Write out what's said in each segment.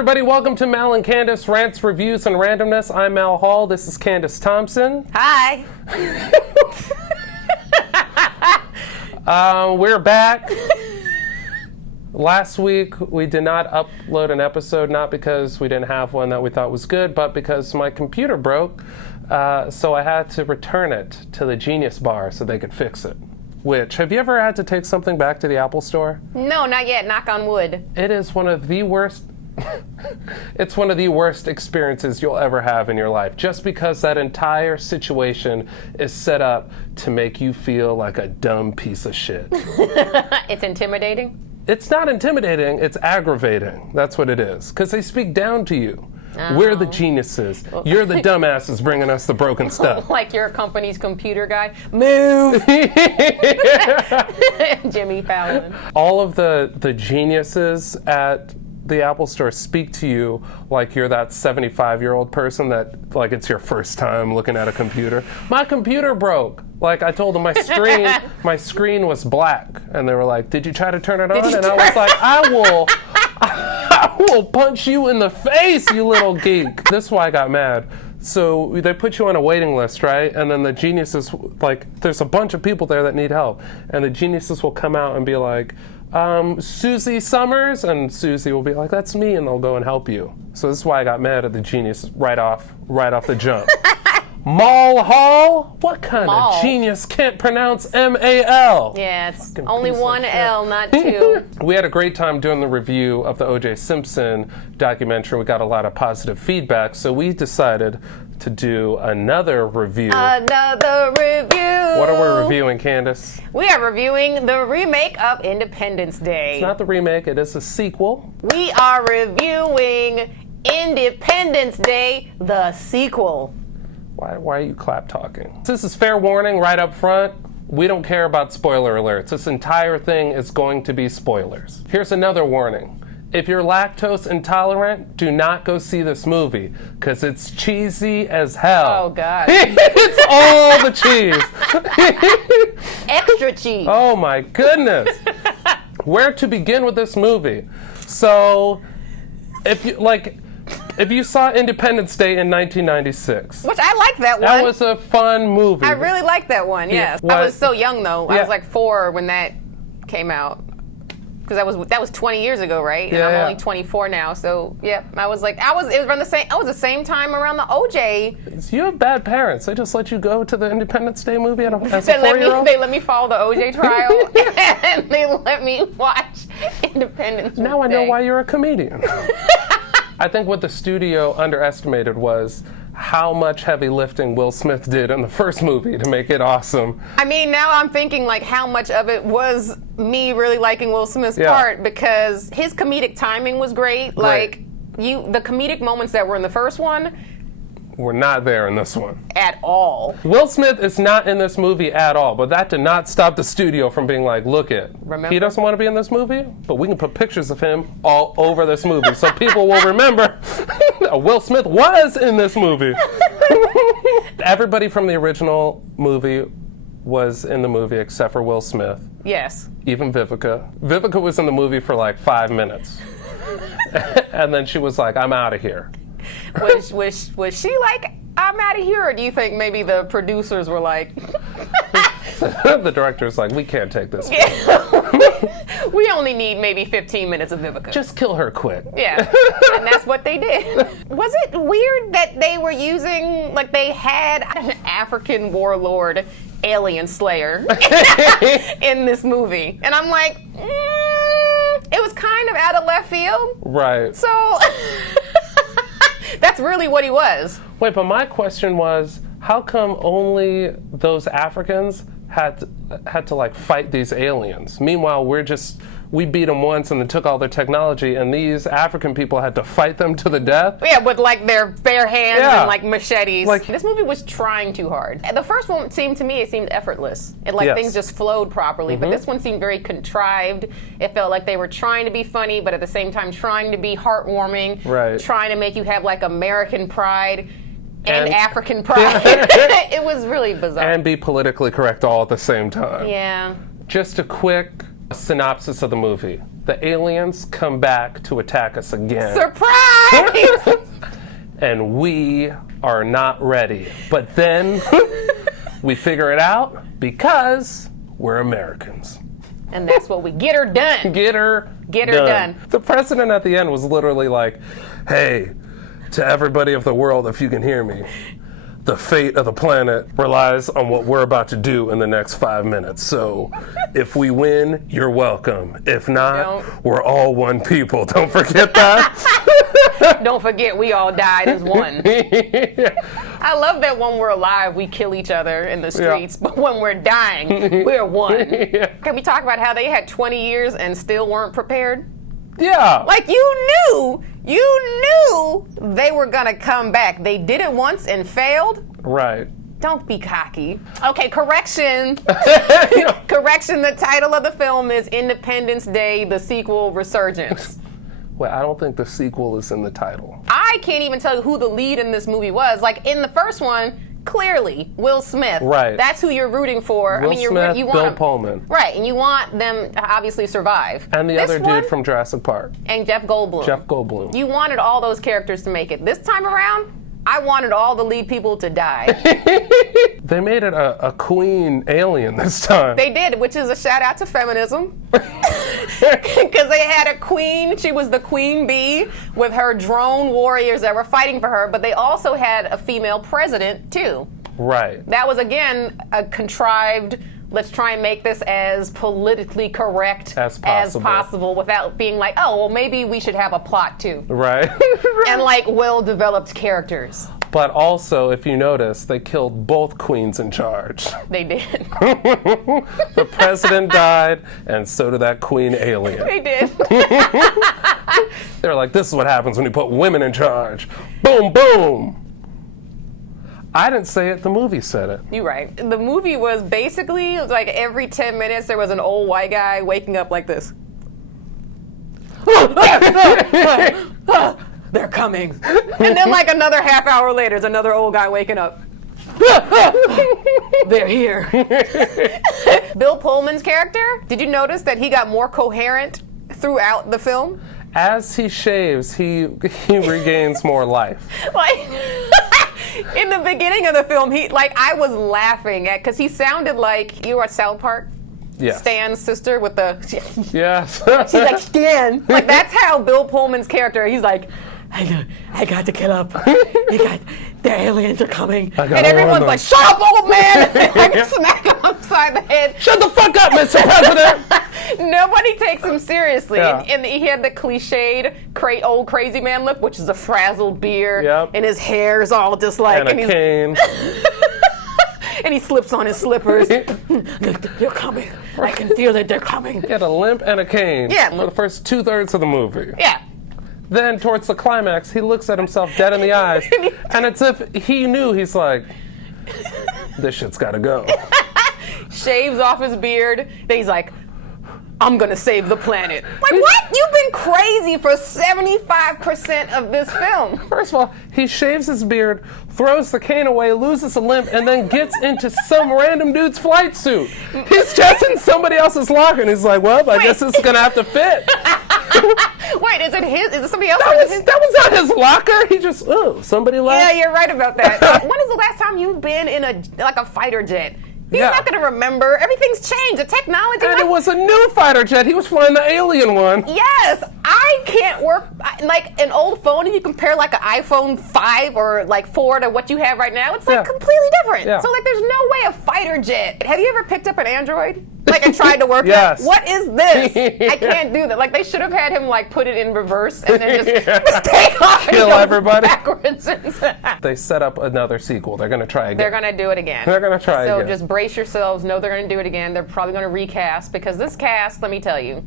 everybody, welcome to Mal and Candice, Rants, Reviews, and Randomness. I'm Mal Hall, this is Candice Thompson. Hi. We're back. Last week, we did not upload an episode, not because we didn't have one that we thought was good, but because my computer broke, so I had to return it to the Genius Bar so they could fix it. Which, have you ever had to take something back to the Apple Store? No, not yet. Knock on wood. It is one of the worst... It's one of the worst experiences you'll ever have in your life, just because that entire situation is set up to make you feel like a dumb piece of shit. It's intimidating? It's not intimidating, it's aggravating. That's what it is. Because they speak down to you. Oh. We're the geniuses. You're the dumbasses bringing us the broken stuff. Like your company's computer guy? Move! Jimmy Fallon. All of the geniuses at the Apple Store speak to you like you're that 75-year-old person that, like, it's your first time looking at a computer. My computer broke. Like, I told them my screen was black. And they were like, did you try to turn it on? And I was like, I will punch you in the face, you little geek. This is why I got mad. So they put you on a waiting list, right? And then the geniuses, like, there's a bunch of people there that need help. And the geniuses will come out and be like, Susie Summers, and Susie will be like, that's me, and they'll go and help you. So this is why I got mad at the genius right off the jump. Mal Hall? What kind of genius can't pronounce M-A-L? Yeah, it's only one L, not two. We had a great time doing the review of the O.J. Simpson documentary. We got a lot of positive feedback, so we decided to do another review. Another review. What are we reviewing, Candice? We are reviewing the remake of Independence Day. It's not the remake, it is a sequel. We are reviewing Independence Day, the sequel. Why are you clap talking? This is fair warning right up front. We don't care about spoiler alerts. This entire thing is going to be spoilers. Here's another warning. If you're lactose intolerant, do not go see this movie, because it's cheesy as hell. Oh, God. It's all the cheese. Extra cheese. Oh, my goodness. Where to begin with this movie? So, if you saw Independence Day in 1996. Which I like that one. That was a fun movie. I really liked that one, yes. What? I was so young, though. Yeah. I was like 4 when that came out. Because that was 20 years ago, right? And I'm only 24 now, so yeah. It was around the same time around the OJ. You have bad parents. They just let you go to the Independence Day movie as a 4-year-old? They let me follow the OJ trial, and they let me watch Independence Day. Now I know why you're a comedian. I think what the studio underestimated was how much heavy lifting Will Smith did in the first movie to make it awesome. I mean, now I'm thinking, like, how much of it was me really liking Will Smith's part, because his comedic timing was great. Like, the comedic moments that were in the first one were not there in this one. At all. Will Smith is not in this movie at all, but that did not stop the studio from being like, look it, he doesn't want to be in this movie, but we can put pictures of him all over this movie so people will remember Will Smith was in this movie. Everybody from the original movie was in the movie except for Will Smith. Yes. Even Vivica. Vivica was in the movie for like 5 minutes. And then she was like, I'm out of here. Was she like, I'm out of here, or do you think maybe the producers were like... The director's like, we can't take this. We only need maybe 15 minutes of Vivica. Just kill her quick. Yeah, and that's what they did. Was it weird that they were using, like, they had an African warlord alien slayer in this movie? And I'm like, it was kind of out of left field. Right. So... That's really what he was. Wait, but my question was, how come only those Africans had to like fight these aliens? Meanwhile, we beat them once and then took all their technology, and these African people had to fight them to the death? Yeah, with like their bare hands and like machetes. Like, this movie was trying too hard. The first one seemed effortless. Things just flowed properly, but this one seemed very contrived. It felt like they were trying to be funny, but at the same time trying to be heartwarming, trying to make you have like American pride and African pride. It was really bizarre. And be politically correct all at the same time. Yeah. Just a quick synopsis of the movie. the aliens come back to attack us again. Surprise! And we are not ready. But then we figure it out because we're Americans. And that's what we get her done. Get her done. The president at the end was literally like, hey, to everybody of the world, if you can hear me, the fate of the planet relies on what we're about to do in the next 5 minutes. So if we win, you're welcome. If not, we're all one people. Don't forget that. Don't forget, we all died as one. I love that when we're alive, we kill each other in the streets, but when we're dying, we're one. Can we talk about how they had 20 years and still weren't prepared? Yeah. Like, you knew they were gonna come back. They did it once and failed. Right. Don't be cocky. Okay, correction. Correction, the title of the film is Independence Day, the sequel, Resurgence. Well, I don't think the sequel is in the title. I can't even tell you who the lead in this movie was. Like, in the first one, clearly, Will Smith. Right. That's who you're rooting for. Will Smith, you want Bill Pullman. Right, and you want them to obviously survive. And the other dude from Jurassic Park. And Jeff Goldblum. Jeff Goldblum. You wanted all those characters to make it. This time around, I wanted all the lead people to die. They made it a queen alien this time. They did, which is a shout out to feminism. Because they had a queen, she was the queen bee with her drone warriors that were fighting for her, but they also had a female president too. Right. That was, again, a contrived, let's try and make this as politically correct as possible without being like, oh, well, maybe we should have a plot too. Right. And like well-developed characters. But also, if you notice, they killed both queens in charge. They did. The president died, and so did that queen alien. They did. They're like, this is what happens when you put women in charge. Boom, boom. I didn't say it, the movie said it. You're right. The movie was basically like every 10 minutes there was an old white guy waking up like this. They're coming. And then like another half hour later, there's another old guy waking up. They're here. Bill Pullman's character, did you notice that he got more coherent throughout the film? As he shaves, he regains more life. Like, in the beginning of the film, I was laughing at, because he sounded like, you were at South Park? Yes. Stan's sister with the... Yes. She's like, Stan. Like, that's how Bill Pullman's character, he's like, I got to get up. The aliens are coming. And everyone's like, shut up, old man! And I smack him upside the head. Shut the fuck up, Mr. President! Nobody takes him seriously. Yeah. And he had the cliched old crazy man look, which is a frazzled beard. Yep. And his hair is all just like... And a cane. And he slips on his slippers. They're coming. I can feel that they're coming. He had a limp and a cane for the first 2/3 of the movie. Yeah. Then, towards the climax, he looks at himself dead in the eyes, and it's if he knew, he's like, this shit's gotta go. Shaves off his beard. Then he's like, I'm gonna save the planet. Like, what? You've been crazy for 75% of this film. First of all, he shaves his beard, throws the cane away, loses a limb, and then gets into some random dude's flight suit. He's just in somebody else's locker, and he's like, well, I guess it's gonna have to fit. Wait, is it his? Is it somebody else? That was not his locker. He just, somebody left. Yeah, you're right about that. When is the last time you've been in a fighter jet? He's not going to remember. Everything's changed. The technology. And it was a new fighter jet. He was flying the alien one. Yes. I can't work. Like an old phone, if you compare like an iPhone 5 or like 4 to what you have right now, it's like completely different. Yeah. So like there's no way a fighter jet. Have you ever picked up an Android? Like and tried to work Yes. it? What is this? I can't do that. Like they should have had him like put it in reverse and then just take off and kill go everybody. backwards. They set up another sequel. They're going to try again. They're going to do it again. They're going to try again. So just brace yourselves. Know they're going to do it again. They're probably going to recast because this cast, let me tell you,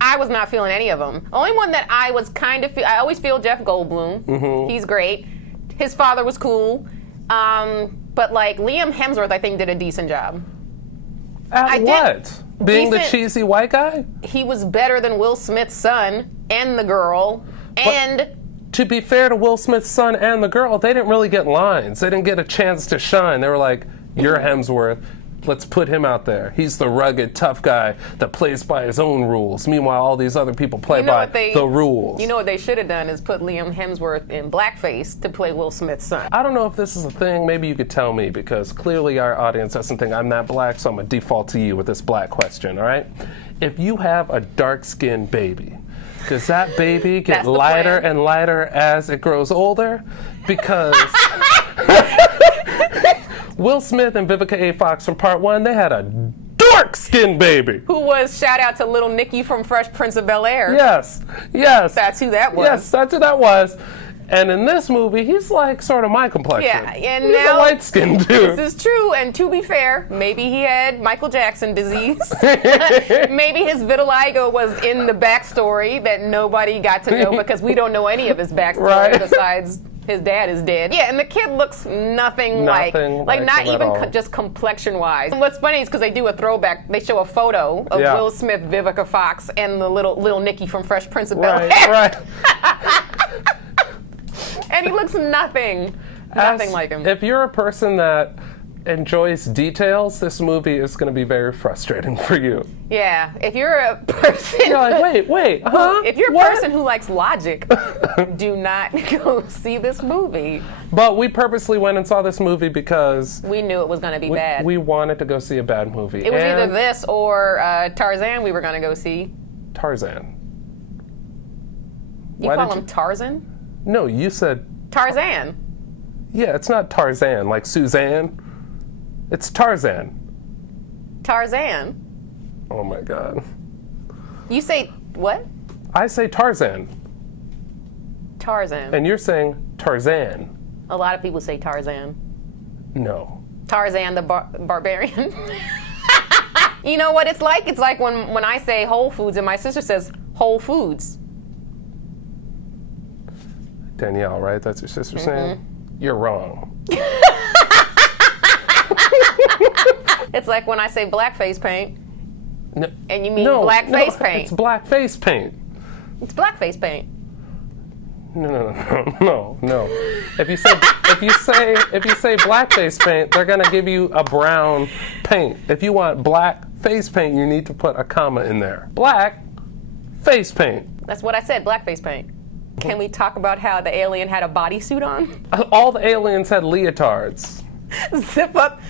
I was not feeling any of them. Only one that I was kind of I always feel Jeff Goldblum. Mm-hmm. He's great. His father was cool. But like Liam Hemsworth, I think did a decent job. At what? Being the cheesy white guy? He was better than Will Smith's son and the girl. And to be fair to Will Smith's son and the girl, they didn't really get lines. They didn't get a chance to shine. They were like, you're Hemsworth. Let's put him out there. He's the rugged, tough guy that plays by his own rules. Meanwhile, all these other people play by the rules. You know what they should have done is put Liam Hemsworth in blackface to play Will Smith's son. I don't know if this is a thing. Maybe you could tell me, because clearly our audience doesn't think I'm that black, so I'm going to default to you with this black question, all right? If you have a dark-skinned baby, does that baby get lighter and lighter as it grows older? Because Will Smith and Vivica A. Fox from Part 1, they had a dark-skinned baby. Who was, shout out to little Nicky from Fresh Prince of Bel-Air. Yes. That's who that was. Yes, that's who that was. And in this movie, he's like sort of my complexion. Yeah, and he's now, a light-skinned dude. This is true, and to be fair, maybe he had Michael Jackson disease. Maybe his vitiligo was in the backstory that nobody got to know, because we don't know any of his backstory besides his dad is dead. Yeah, and the kid looks nothing like not even just complexion-wise. And what's funny is because they do a throwback. They show a photo of Will Smith, Vivica Fox, and the little Nicky from Fresh Prince of Bel-Air. Right. And he looks nothing like him. If you're a person that enjoys details, this movie is going to be very frustrating for you. Yeah, if you're a person... You're like, wait, huh? If you're a person who likes logic, do not go see this movie. But we purposely went and saw this movie because... we knew it was going to be bad. We wanted to go see a bad movie. It was either this or Tarzan we were going to go see. Tarzan. You call him Tarzan? No, you said... Tarzan. Yeah, it's not Tarzan, like Suzanne. It's Tarzan. Tarzan? Oh my God. You say what? I say Tarzan. Tarzan. And you're saying Tarzan. A lot of people say Tarzan. No. Tarzan the Barbarian. You know what it's like? It's like when I say Whole Foods and my sister says Whole Foods. Danielle, right? That's your sister's name? You're wrong. It's like when I say blackface paint, and you mean face paint. It's blackface paint. It's blackface paint. No. If you say blackface paint, they're gonna give you a brown paint. If you want black face paint, you need to put a comma in there. Black face paint. That's what I said. Blackface paint. Can we talk about how the alien had a bodysuit on? All the aliens had leotards. Zip up.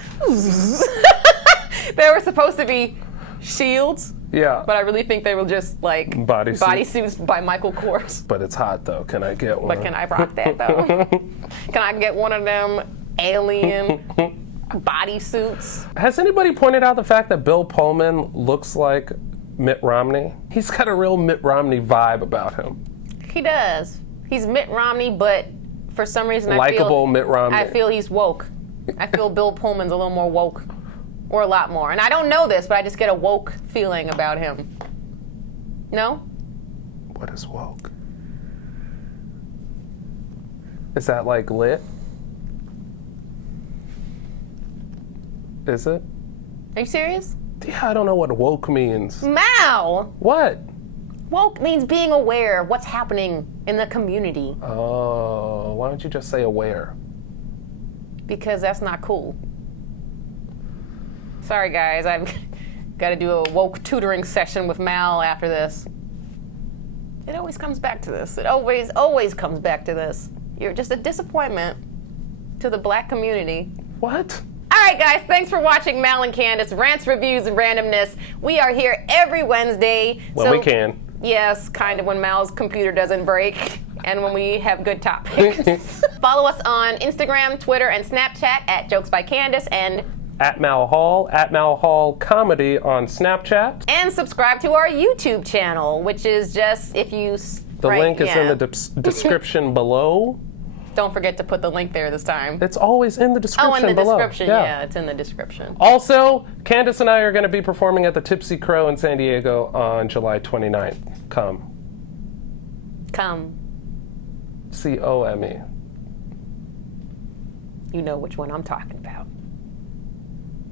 They were supposed to be shields. Yeah. But I really think they were just like bodysuits by Michael Kors. But it's hot though. Can I get one? But can I rock that though? Can I get one of them alien bodysuits? Has anybody pointed out the fact that Bill Pullman looks like Mitt Romney? He's got a real Mitt Romney vibe about him. He does. He's Mitt Romney, but for some reason Likeable Mitt Romney. I feel he's woke. I feel Bill Pullman's a little more woke. Or a lot more. And I don't know this, but I just get a woke feeling about him. No? What is woke? Is that like lit? Is it? Are you serious? Yeah, I don't know what woke means. Mal! What? Woke means being aware of what's happening in the community. Oh, why don't you just say aware? Because that's not cool. Sorry, guys. I've got to do a woke tutoring session with Mal after this. It always comes back to this. It always comes back to this. You're just a disappointment to the black community. What? All right, guys. Thanks for watching Mal and Candice, Rants, Reviews, and Randomness. We are here every Wednesday. When we can. Yes, kind of when Mal's computer doesn't break and when we have good topics. Follow us on Instagram, Twitter, and Snapchat at Jokes by Candice and at Mal Hall Comedy on Snapchat. And subscribe to our YouTube channel, which is just if you... The link is in the description below. Don't forget to put the link there this time. It's always in the description below. Oh, in the description, yeah, it's in the description. Also, Candice and I are going to be performing at the Tipsy Crow in San Diego on July 29th. Come. COME. You know which one I'm talking about.